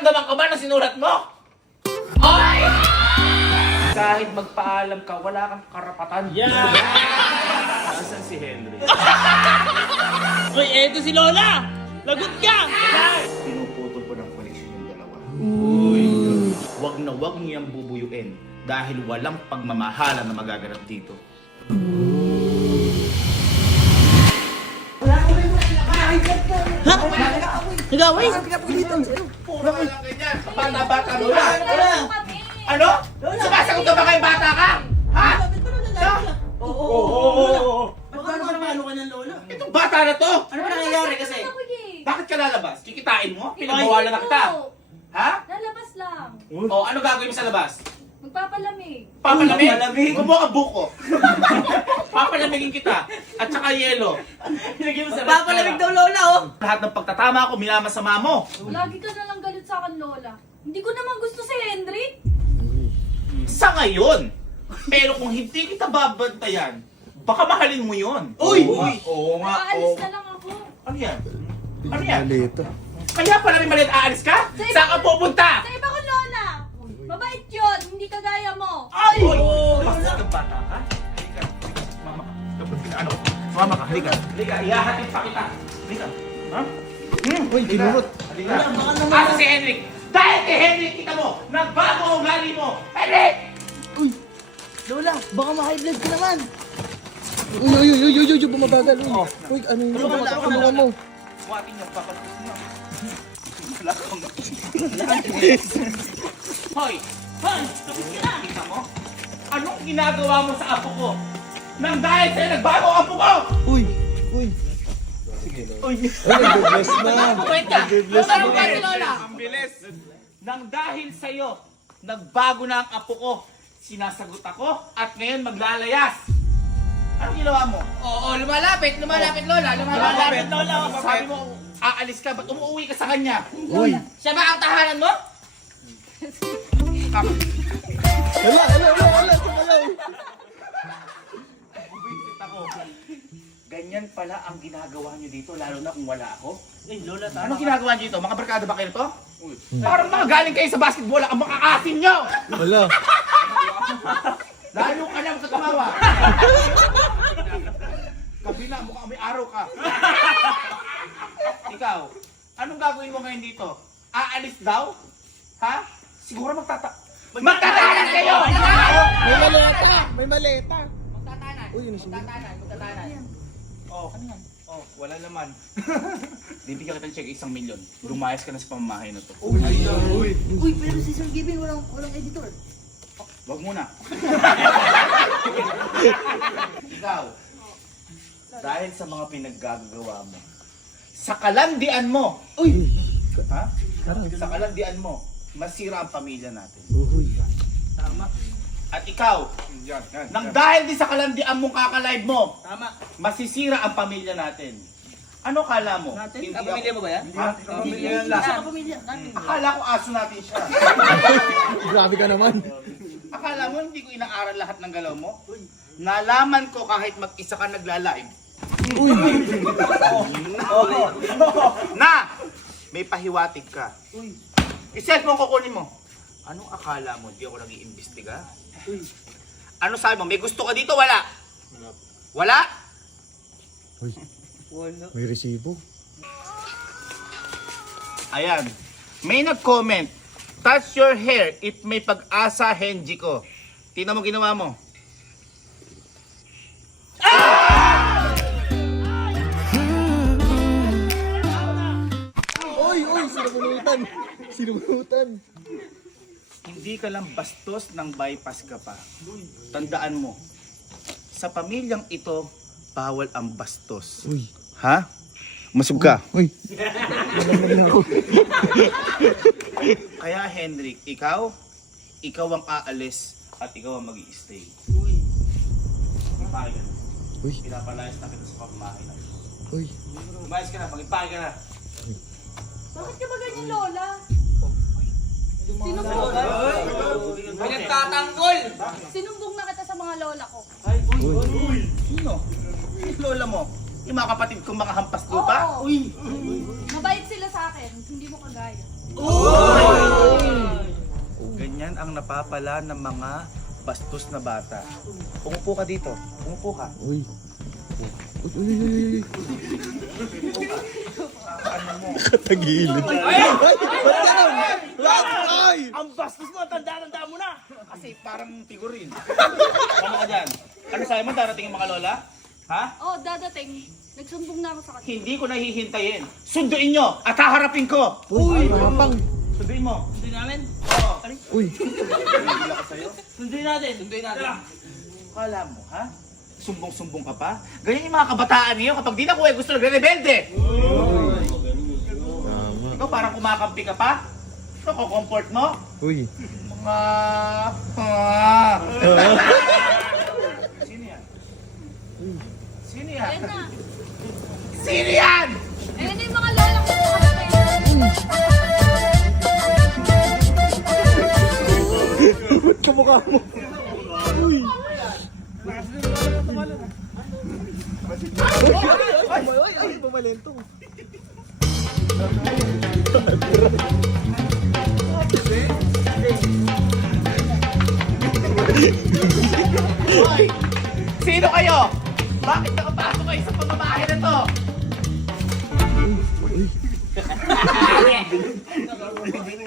nararamdaman ka ba na sinulat mo? Ay! Kahit magpaalam ka, wala kang karapatan. Yeah! Nasaan si Henry? Uy, eto si Lola! Lagot ka! Pinuputol ko ng koneksyon yung dalawa. Uy! Wag na wag niyang bubuyuin dahil walang pagmamahalan na magaganap dito. Nagaway? Puro ka lang ganyan. Bata-bata Lola. Ano? Sumasagot ka ba kay bata ka? Ha? Oo. Paano ka namalo ka ng lola? Itong bata na to! Ano ba nangyayari kasi? Bakit ka lalabas? Kikitain mo? Pinagbawalan na kita. Ha? Lalabas lang. O, ano gagawin mo sa labas? Magpapalamig. Papalamig? Papalamig? Kumuha ka buko. Papalamigin kita. At saka yelo. Papalamig daw lola oh! Lahat ng pagtatama ko, minamasama mo. Lagi ka na lang galit sa akin, Lola. Hindi ko naman gusto si Henry. Sa ngayon. Pero kung hindi kita babantayan, baka mahalin mo yun. Uy! Oo nga. Aalis na lang ako. Ano yan? Ano yan? Malito. Kaya pala may maliit aalis ka? Saan ka pupunta? Sa iba ko, Lola. Mabait yun. Hindi kagaya mo. Ay! Basta kang bata ka? Halika. Mama ka. Dapat ano? Mama ka. Halika. Halika. Ihahatid pa kita. Halika. Ha? Uy, kinurot. Halika. Asa si Henrik? Dahil kay Henrik, kita mo, nagbago ang ugali mo. Henrik! Lola, baka ma-high blood ka naman! Uy, bumabagal. Uy, ano yung tulungan mo? Buhatin niyo, papalapos niyo. Wala kang... Hoy! Hoy! Kita mo? Anong ginagawa mo sa apo ko? Nang dahil sa'yo, nagbago ang apo ko! Uy. Uy! Nag-bless na. Wait ka! Nag-bless Ano na. ba si Lola? Ang bilis! Nang dahil sa'yo, nagbago na ang apo ko. Sinasagot ako at ngayon maglalayas. Ano ginawa mo? Oo, lumalapit, Lola, Malapit, Lola. Sabi mo, aalis ka, ba't umuwi ka sa kanya? Uy. Siya ba ang tahanan mo? Wala. Bubisit ako. Ganyan pala ang ginagawa niyo dito, lalo na kung wala ako. Lola, Anong ginagawa niyo dito? Mga barkada ba kayo to? Parang mga galing kayo sa basketball, ang mga asin niyo! Wala. Lalo ka lang katumawa. Kabila, mukhang may araw ka. Ikaw, anong gagawin mo ngayon dito? Aalis daw? Ha? Siguro magtatanan kayo! May maleta. Magtatanan. Uy, ano sabi? Magtatanan. Oh, ano yan? Oh, wala naman. Bibigyan kita ng check 1 milyon. Lumayas ka na sa pamamahay na to. Uy, pero si Sir Giving walang editor. Wag muna. Ikaw, dahil sa mga pinaggagawa mo, sa kalandian mo, ha? Sa kalandian mo, masira ang pamilya natin. Uy. At ikaw, nang dahil din sa kalandian mong kakalive mo, Tama. masisira ang pamilya natin. Ano kala mo? Hindi Kapamilya mo ba yan? Ha? Pamilya yan lang. Siya kapamilya natin. Akala ko aso natin siya. Grabe ka naman. Akala mo hindi ko inaaral lahat ng galaw mo? Nalaman ko kahit mag-isa ka nagla-live. Uy. Na! May pahiwatig ka. I-cellphone kukunin mo. Anong akala mo? Di ako nag-iimbestiga? Ano sabi mo? May gusto ka dito? Wala? Wala? Uy. May resibo. Ayan. May nag-comment. Touch your hair if may pag-asa, Henji ko. Tingnan mo ginawa mo. Uy, sinubunutan. Hindi ka lang bastos ng bypass ka pa. Tandaan mo, sa pamilyang ito, bawal ang bastos. Uy. Ha? Masug ka. Uy. Kaya Henrik, ikaw ang aalis at ikaw ang mag-i-stay. Magpahig ka na. Uy. Pinapalayas na kita sa pamamahay na. Uy. Umayos ka na, magpahig ka na. Bakit ka ba ganyan, Lola? Sinumbong, Pinagtatanggol! sinumbong na kita sa mga lola ko. Sino? Si lola mo? Yung mga kapatid kong mga hampas lupa? Oo. Mabait sila sa akin, hindi mo kagaya. Uy! ang napapala ng mga bastos na bata. Umupo ka dito. Umupo ka. Uy. Uy, uy, uy. Katagilid. Ay! Ba't ganun? Ay! Ang bastos mo, tanda-tanda mo na. Kasi parang figurin. Ano ka dyan? Ano sa'yo mo, darating yung mga lola? Ha? Oh, dadating. Nagsumbong na ako sa kanya. Hindi ko nahihintayin. Sunduin nyo at haharapin ko. Uy, mapang. Sunduin mo. Sundin namin. Oo. Uy. Sundin natin. Sundin natin. Kala mo, ha? Sumbong-sumbong ka pa? Ganyan yung mga kabataan niyo kapag di na ko gusto nagre-rebelde. Tama. Ikaw parang kumakampi ka pa? Ito, comfort mo? Uy. Mga... Sino yan? Sino yan? Ayan na. Sino yan? Ayan na yung mga lola ko sa kanila. Kamukha mo. Uy. Ay, bumalento. Hoy! Sino kayo? Bakit nakapasok kayo sa pamamahay na to?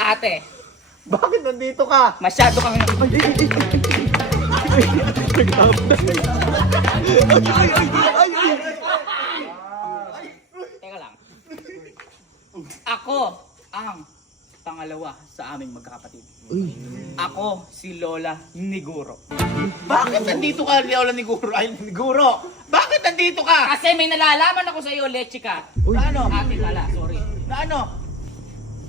Ate, Bakit nandito ka? masyado kang... Teka lang. Ako ang pangalawa sa aming magkakapatid. Uy. Ako si Lola Niguro. Bakit nandito ka, Lola ni Guro? Ay, ni Guro! Bakit nandito ka? Kasi may nalalaman ako sa iyo, Lechika. Uy. Na ano? Ate pala, sorry. Na ano?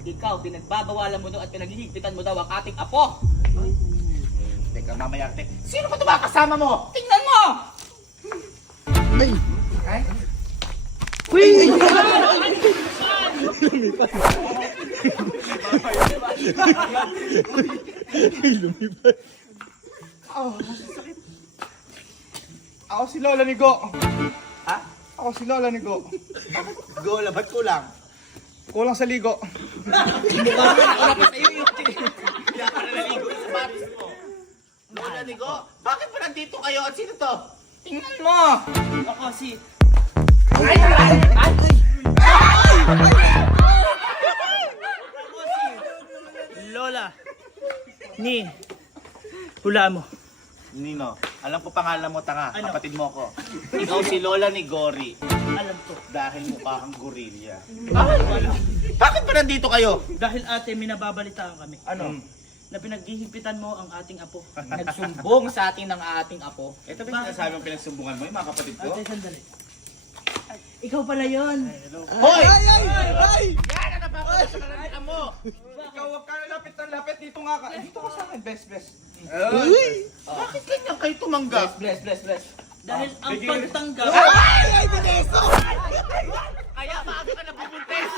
Ikaw, pinagbabawalan mo daw at pinaghihigpitan mo daw ang ating apo. Teka, mamaya, sino ka tumakasama mo? Tingnan mo! Ay. Ay? Uy. Lumipat. Ako si Lola ni Go. Ha? Ako si Lola ni Go. Gola, ba't kulang? Kulang sa ligo. Kaya ka naliligo sa sapatos mo. Lola ni Go, bakit pa nandito kayo at sino to? Tingnan mo! Ako si... Ako si... Lola. Ni... Hula mo. Nino, alam ko pangalan mo, tanga. Ano? Kapatid mo ko. Ikaw si Lola ni Gori. Alam ko. Dahil mukha kang gorilla. Bakit pa nandito kayo? Dahil ate, minababalitaan kami. Ano? Na pinaghihigpitan mo ang ating apo. Nagsumbong sa atin ng ating apo. Ito ba yung sinasabi mong pinagsumbungan mo, yung mga kapatid ko? Ate, sandali. Ikaw pala yon. Hoy! Ay! Yan ang napapala sa kalalian mo! Ikaw huwag ka lapit na lapit. Dito nga ka. Dito ka sa akin. Best. Uy! Bakit ganyan kayo tumanggap? Bless. Dahil ang pagtanggap... Ay, Vanessa! Kaya maaga ka nabubuntes!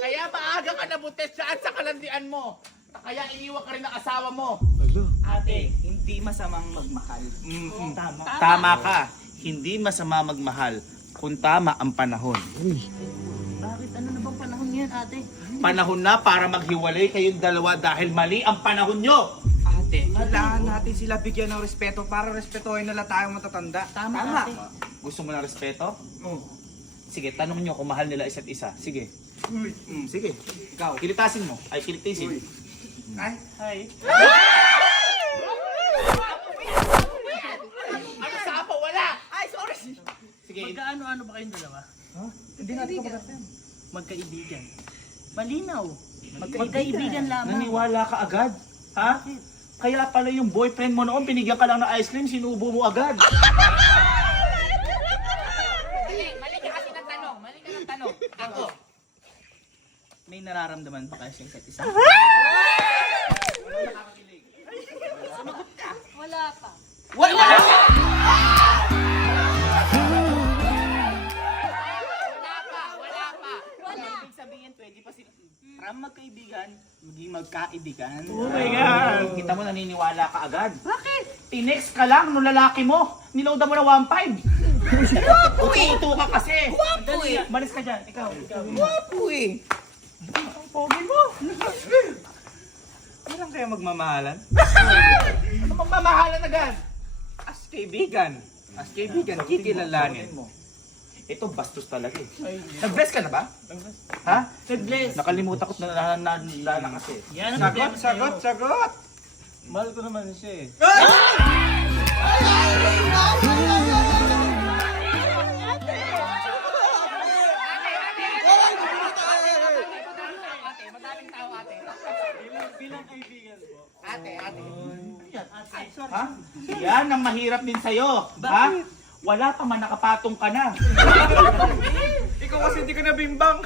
Kaya maaga ka nabuntes saan sa kalandian mo? Kaya iniwan ka rin ng asawa mo. Ate, hindi masamang magmahal. Tama. Tama ka. Hindi masama magmahal kung tama ang panahon. Uy. Bakit? Ano na bang panahon ngayon, ate? Panahon na para maghiwalay kayong dalawa dahil mali ang panahon nyo. Ate. Kailangan natin sila bigyan ng respeto para respetuhin nila tayong matatanda. Tama. Ate. Gusto mo ng respeto? Oo. Sige, tanong nyo kung mahal nila isa't isa. Sige. Sige. Ikaw, kilitasin mo. Ay, kilitisin. Ay. Hi. Ano sa apo? Wala! Ay, sorry. Sige, Magkaano-ano ba kayong dalawa? Hindi natin kapatid. Magkaibigan. Malinaw. Magkaibigan lamang. naniwala ka agad? Ha? Kaya pala yung boyfriend mo noon, binigyan ka lang ng ice cream, sinubo mo agad. Mali ka kasi ng tanong. Mali ka ng tanong. Ako. May nararamdaman ba kayo sa isa't isa? Wala pa. Wala! Wala. Ibig sabihin, pwede pa sila from magkaibigan, maging magkaibigan. Oh my God! Kita mo, naniniwala ka agad. Bakit? Tinext ka lang nung lalaki mo. Niloadan mo na 1.5. Uto ka kasi. Dali. eh. Malis ka dyan, ikaw. Wapo eh. Ang pogi mo. Kailan kaya magmamahalan? Ano magmamahalan agad? As kaibigan. As kaibigan, kikilalanin. Ito bastos talaga eh. Nag-bless ka na ba? Ha? Nag-bless. Nakalimutan ko na kasi. Yan Sagot! Mahal ko naman siya eh. Madaming tao ate. Bilang kaibigan po. Ate. Ha? Yan ang mahirap din sa'yo. Ha? Wala pa man nakapatong ka na. Ikaw kasi hindi ka nabimbang.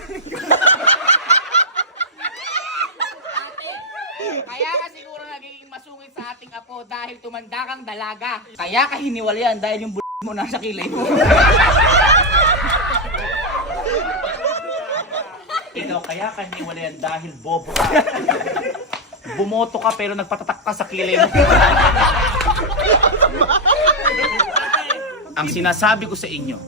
Kaya ka siguro naging masungit sa ating apo dahil tumanda kang dalaga. Kaya ka hiniwalayan dahil yung mo nasa kilay mo. Ikaw kaya ka niwalayan dahil bobo ka. Bumoto ka pero nagpatatak ka sa kilay mo. Ang sinasabi ko sa inyo,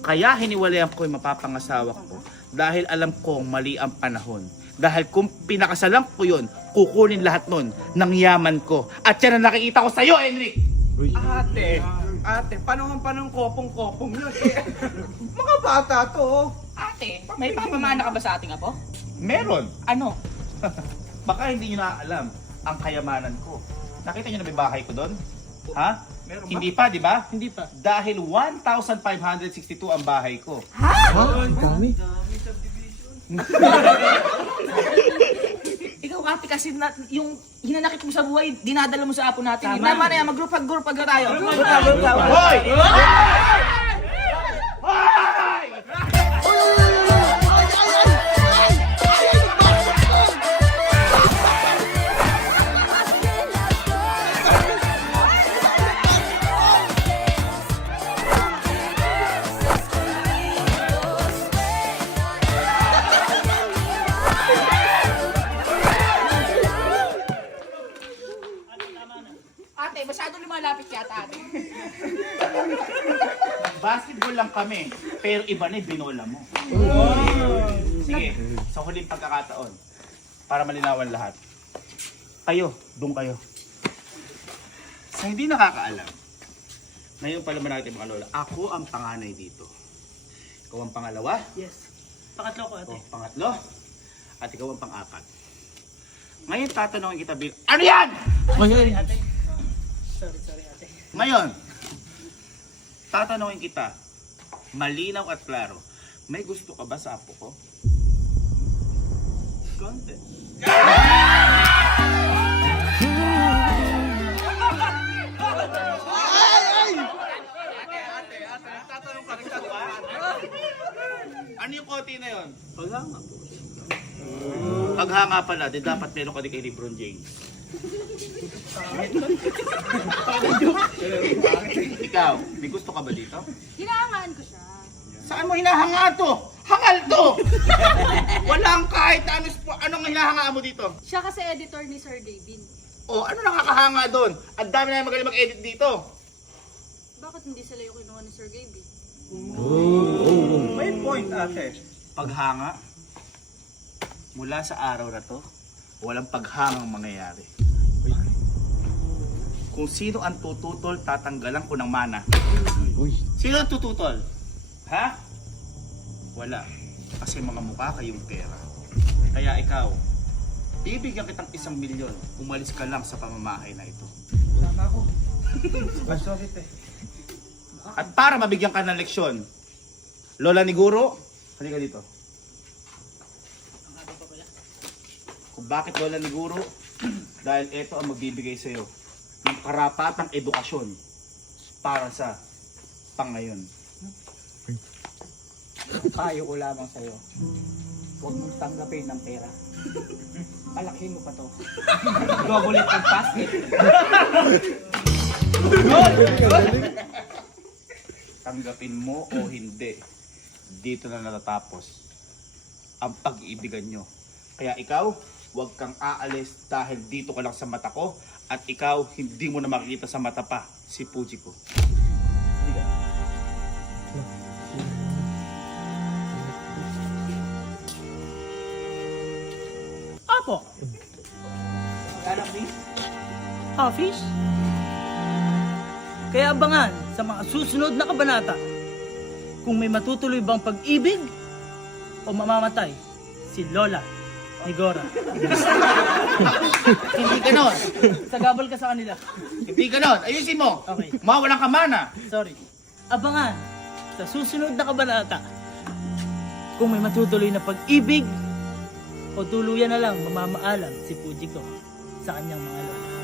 kaya hiniwalayan ko yung mapapangasawa ko dahil alam kong mali ang panahon. Dahil kung pinakasalan ko yun, kukunin lahat nun ng yaman ko. At yan ang nakikita ko sa'yo, Enric! Ate, panong kopong-kopong yun. Mga bata to. Oh. Ate, may papamana ka ba sa ating apo? Meron! Ano? Baka hindi nyo naaalam ang kayamanan ko. Nakita nyo na may bahay ko doon? Ha? Meron ba? Hindi pa, di ba? Hindi pa. Dahil 1,562 ang bahay ko. Ikaw ate kasi yung hinanakit mo sa buhay, dinadala mo sa apo natin. Tama. Tama na yan, mag-group na tayo. Hoy! Hoy! Ate, masyado lumalapit yata ate. Basketball lang kami, pero iba na yung binola mo. Sige, sa huling pagkakataon, para malinawan lahat. Kayo, doon kayo. Sa hindi nakakaalam, ngayon pala natin mga lola, ako ang panganay dito. Ikaw ang pangalawa, Yes. Pangatlo ko o pangatlo, at ikaw ang pang-apat. Ngayon tatanungin kita, Bill, ano yan? Sorry ate. Sorry ate. Ngayon, tatanungin kita, malinaw at klaro, may gusto ka ba sa apo ko? Konti. Ano yung konti na yun? Paghanga po. Paghanga pala, di dapat meron ka din kay Lebron James. Ikaw, may gusto ka ba dito? Hinahangaan ko siya. Saan mo hinahanga to? Hangal to! Walang kahit anong hinahangaan mo dito. Siya kasi editor ni Sir David. O, ano nakakahanga doon? Ang dami na magaling mag-edit dito. Bakit hindi sila yung kinuha ni Sir Gaby? May point, ate. Paghanga, mula sa araw na to, walang paghangang mangyayari. Kung sino ang tututol, tatanggalan ko ng mana. Sino ang tututol? Ha? Wala. Kasi mga mukha kayong pera. Kaya ikaw, bibigyan kitang 1 milyon. Umalis ka lang sa pamamahay na ito. Tama ako. Sorry, te. At para mabigyan ka ng leksyon, Lola ni Guro, halika dito. Kung bakit Lola ni Guro? Dahil ito ang magbibigay sa'yo ng karapatang edukasyon para sa pangayon. Payo ko lamang sa'yo. Huwag mong tanggapin ng pera. Palakihin mo pa to. Double it ang basket. Tanggapin mo o hindi, dito na natatapos ang pag-iibigan nyo. Kaya ikaw, huwag kang aalis dahil dito ka lang sa mata ko at ikaw hindi mo na makikita sa mata pa si Puji ko. Apo. Anak please. Fish? Kaya abangan sa mga susunod na kabanata kung may matutuloy bang pag-ibig o mamamatay si Lola ni Gora. Hindi ganon. Sagabal ka sa kanila. Hindi ganon. Ayusin mo. Okay. Mawalan ka mana. Sorry. Abangan sa susunod na kabanata kung may matutuloy na pag-ibig o tuluyan na lang mamamaalam si Fujiko sa kanyang mga lola.